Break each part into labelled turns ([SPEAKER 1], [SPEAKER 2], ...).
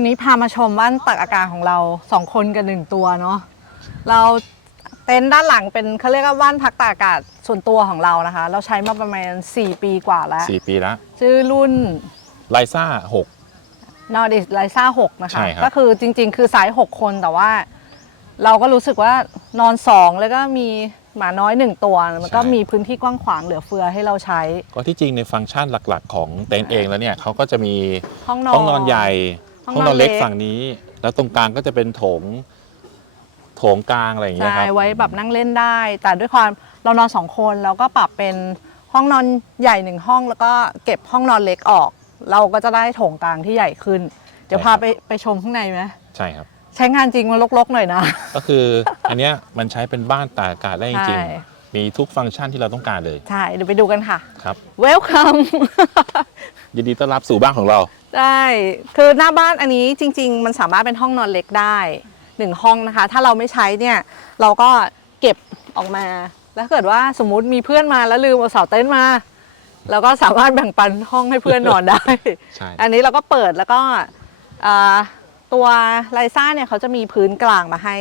[SPEAKER 1] วันนี้พามาชมบ้านตักอากาศของเราสองคนกับหนึ่งตัวเนาะเราเต็นท์ด้านหลังเป็นเขาเรียกว่าบ้านพักตากอากาศส่วนตัวของเรานะคะ เราใช้มาประมาณ 4 ปีกว่าแล้ว
[SPEAKER 2] สี่ปีแล้ว
[SPEAKER 1] ชื่อรุ่น
[SPEAKER 2] ไลซ่าหก
[SPEAKER 1] นอร์ดิสไลซ่า6นะคะ
[SPEAKER 2] ใช่ครับ
[SPEAKER 1] ก็คือจริงๆ คือไซส์6คนแต่ว่า เราก็รู้สึกว่านอน 2 แล้วก็มีหมาน้อยหนึ่งตัว มันก็มีพื้นที่กว้างขวางเหลือเฟือให้เราใช้
[SPEAKER 2] ก็ที่จริงในฟังก์ชันหลักๆ ของเต็นท์เองแล้วเนี่ยเขาก็จะมี
[SPEAKER 1] ห้องนอน
[SPEAKER 2] ห้องนอนใหญ่
[SPEAKER 1] ห้องนอน
[SPEAKER 2] ห้องนอนเล็ก
[SPEAKER 1] เล็ก
[SPEAKER 2] ฝั่งนี้ แล้วตรงกลางก็จะเป็นโถงโถงกลางอะไรอย่างเงี้ย
[SPEAKER 1] ใช่
[SPEAKER 2] ครับ
[SPEAKER 1] ไว้แบบนั่งเล่นได้ แต่ด้วยความเรานอนสองคนเราก็ปรับเป็นห้องนอนใหญ่หนึ่งห้อง แล้วก็เก็บห้องนอนเล็กออก เราก็จะได้โถงกลางที่ใหญ่ขึ้น เดี๋ยวพาไปไปชมข้างในไหม
[SPEAKER 2] ใช่ครับ
[SPEAKER 1] ใช้งานจริงมันรกๆหน่อยนะ
[SPEAKER 2] ก็คืออันเนี้ยมันใช้เป็นบ้านตากอากาศได้จริง
[SPEAKER 1] ใช่
[SPEAKER 2] ๆมีทุกฟังก์ชันที่เราต้องการเลย
[SPEAKER 1] ใช่ เดี๋ยวไปดูกันค่ะ
[SPEAKER 2] ครับ
[SPEAKER 1] Welcome
[SPEAKER 2] ยินดีต้อนรับสู่บ้านของเรา
[SPEAKER 1] ได้คือหน้าบ้านอันนี้จริง ๆ มันสามารถเป็นห้องนอนเล็กได้หนึ่งห้องนะคะ ถ้าเราไม่ใช้เนี่ยเราก็เก็บออกมา แล้วถ้าเกิดว่าสมมุติมีเพื่อนมาแล้วลืมเอาเสาเต็นท์มาเราก็สามารถแบ่งปันห้องให้เพื่อนนอนได้
[SPEAKER 2] ใช่
[SPEAKER 1] อันนี้เราก็เปิดแล้วก็อ่าตัวไลซ่าเนี่ยเขาจะมีพื้นกลางมาให้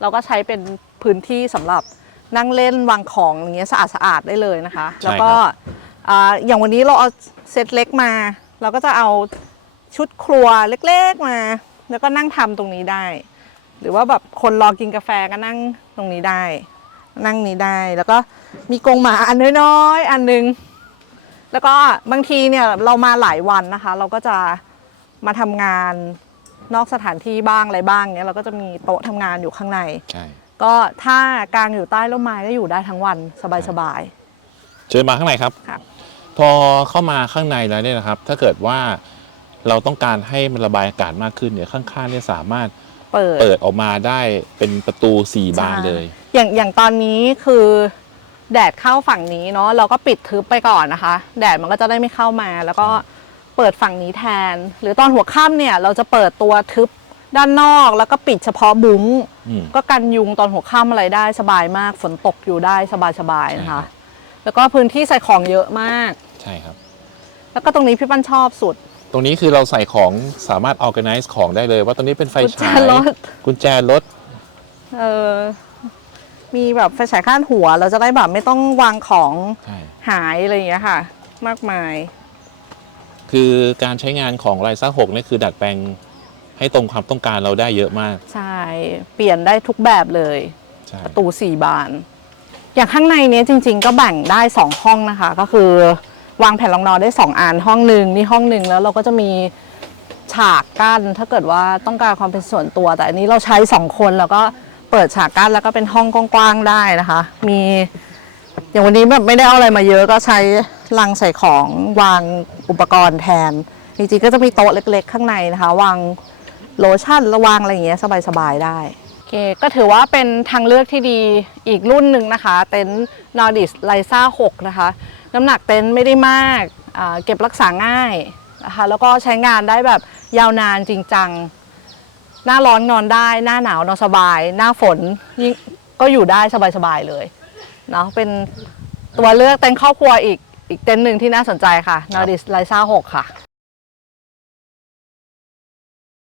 [SPEAKER 1] เราก็ใช้เป็นพื้นที่สำหรับนั่งเล่นวางของอย่างเงี้ยสะอาดสะอาดๆได้เลยนะคะ แล้วก็อ่าอย่างวันนี้เราเอา เซตเล็กมา เราก็จะเอาชุดครัวเล็กๆมา แล้วก็นั่งทำตรงนี้ได้ หรือว่าแบบคนรอกินกาแฟก็นั่งตรงนี้ได้ นั่งนี้ได้แล้วก็มีกรงหมาอันน้อยๆอันหนึง แล้วก็บางทีเนี่ยเรามาหลายวันนะคะ เราก็จะมาทำงานนอกสถานที่บ้างอะไรบ้างเนี่ยเราก็จะมีโต๊ะทำงานอยู่ข้างใน
[SPEAKER 2] ใช่
[SPEAKER 1] ก็ถ้ากางอยู่ใต้ร่มไม้ก็อยู่ได้ทั้งวันสบาย
[SPEAKER 2] เชิญมาข้างในครับ
[SPEAKER 1] ครับ
[SPEAKER 2] พอเข้ามาข้างในแล้วเนี่ยนะครับ ถ้าเกิดว่าเราต้องการให้มันระบายอากาศมากขึ้นเนี่ยข้างๆเนี่ยสามารถ
[SPEAKER 1] ๆเปิด
[SPEAKER 2] เปิดออกมาได้เป็นประตูสี่บานเลย
[SPEAKER 1] อย่างอย่างตอนนี้คือแดดเข้าฝั่งนี้เนาะเราก็ปิดทึบไปก่อนนะคะ แดดมันก็จะได้ไม่เข้ามา แล้วก็เปิดฝั่งนี้แทน หรือตอนหัวค่ำเนี่ย เราจะเปิดตัวทึบด้านนอกแล้วก็ปิดเฉพาะบุ้ง
[SPEAKER 2] อืม
[SPEAKER 1] ก็กันยุงตอนหัวค่ำอะไรได้สบายมากฝนตกอยู่ได้สบายๆนะ
[SPEAKER 2] ใช่ครั
[SPEAKER 1] คะ
[SPEAKER 2] บ
[SPEAKER 1] แล้วก็พื้นที่ใส่ของเยอะมาก
[SPEAKER 2] ใช่ครับ
[SPEAKER 1] แล้วก็ตรงนี้พี่ปั้นชอบสุด
[SPEAKER 2] ตรงนี้คือเราใส่ของสามารถ organize ของได้เลย ว่าตรงนี้เป็นไฟ
[SPEAKER 1] กุญแจ
[SPEAKER 2] ฉาย
[SPEAKER 1] รถ
[SPEAKER 2] กุญแจรถ
[SPEAKER 1] เออมีแบบไฟฉายข้างหัว เราจะได้แบบไม่ต้องวางของ
[SPEAKER 2] ใช่
[SPEAKER 1] หายอะไรอย่างเงี้ยค่ะ มากมาย
[SPEAKER 2] คือการใช้งานของไรซ่าหกนี่คือดัดแปลงให้ตรงความต้องการเราได้เยอะมาก
[SPEAKER 1] ใช่ เปลี่ยนได้ทุกแบบเลย
[SPEAKER 2] ใช่
[SPEAKER 1] ประตูสี่บาน อย่างข้างในเนี้ยจริง ๆ ก็แบ่งได้สองห้องนะคะ ก็คือวางแผ่นรองนอนได้สองอันห้องหนึ่งนี่ห้องหนึ่งแล้วเราก็จะมีฉากกั้นถ้าเกิดว่าต้องการความเป็นส่วนตัว แต่อันนี้เราใช้สองคนแล้วก็เปิดฉากกั้นแล้วก็เป็นห้องกว้างๆได้นะคะ มีอย่างวันนี้แบบไม่ได้เอาอะไรมาเยอะก็ใช้ลังใส่ของวางอุปกรณ์แทนจริงๆก็จะมีโต๊ะเล็ก ๆ ข้างในนะคะ วางโลชั่นระวางอะไรอย่างเงี้ยสบายๆได้ เคก็ถือว่าเป็นทางเลือกที่ดีอีกรุ่นหนึ่งนะคะ เต็นท์ Nordis l i s a 6นะคะ น้ำหนักเต็นท์ไม่ได้มากอ่าเก็บรักษาง่ายนะคะ แล้วก็ใช้งานได้แบบยาวนานจริงจัง หน้าร้อนนอนได้ หน้าหนาวนอนสบาย หน้าฝนยิ่งก็อยู่ได้สบายๆเลยเนาะเป็นตัวเลือกเต็นท์ครอบครัวอีกอีกเต็นท์หนึ่งที่น่าสนใจค่ะ Nordis l i s a 6ค่ะ